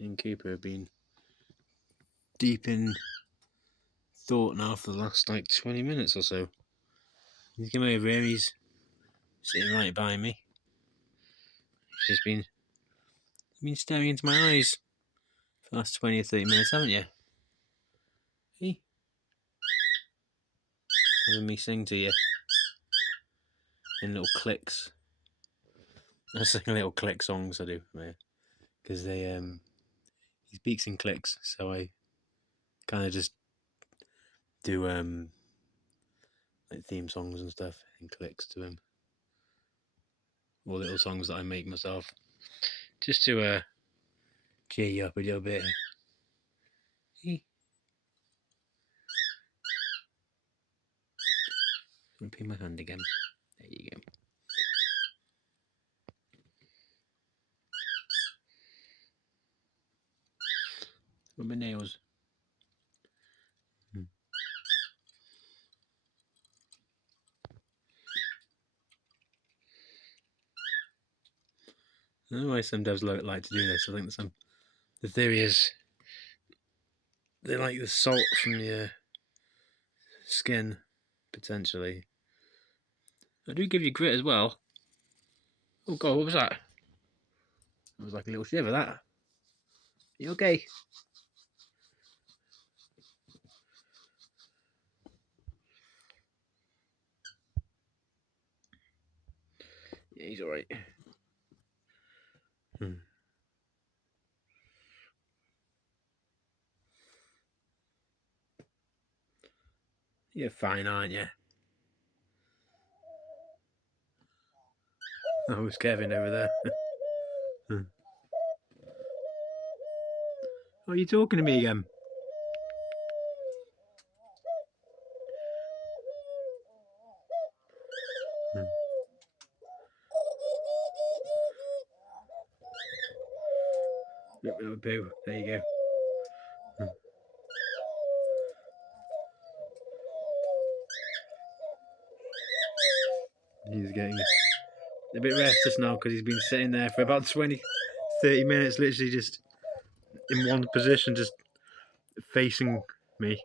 Me and Koopa have been deep in thought now for the last like 20 minutes or so. He's come over here, he's sitting right by me. He's just been staring into my eyes for the last 20 or 30 minutes, haven't you? Hey? Having me sing to you in little clicks. I sing little click songs I do, because he speaks in clicks, so I kind of just do like theme songs and stuff in clicks to him, or little songs that I make myself, just to cheer you up a little bit. Repeat my hand again. There you go. Rub my nails. I don't know why some devs like to do this. I think the theory is they like the salt from your skin, potentially. I do give you grit as well. Oh god, what was that? It was like a little shiver, that. Are you okay? Yeah, he's alright. You're fine, aren't you? Oh, it's Kevin over there. Oh, are you talking to me again? Boo. There you go. He's getting a bit restless now because he's been sitting there for about 20, 30 minutes, literally just in one position, just facing me.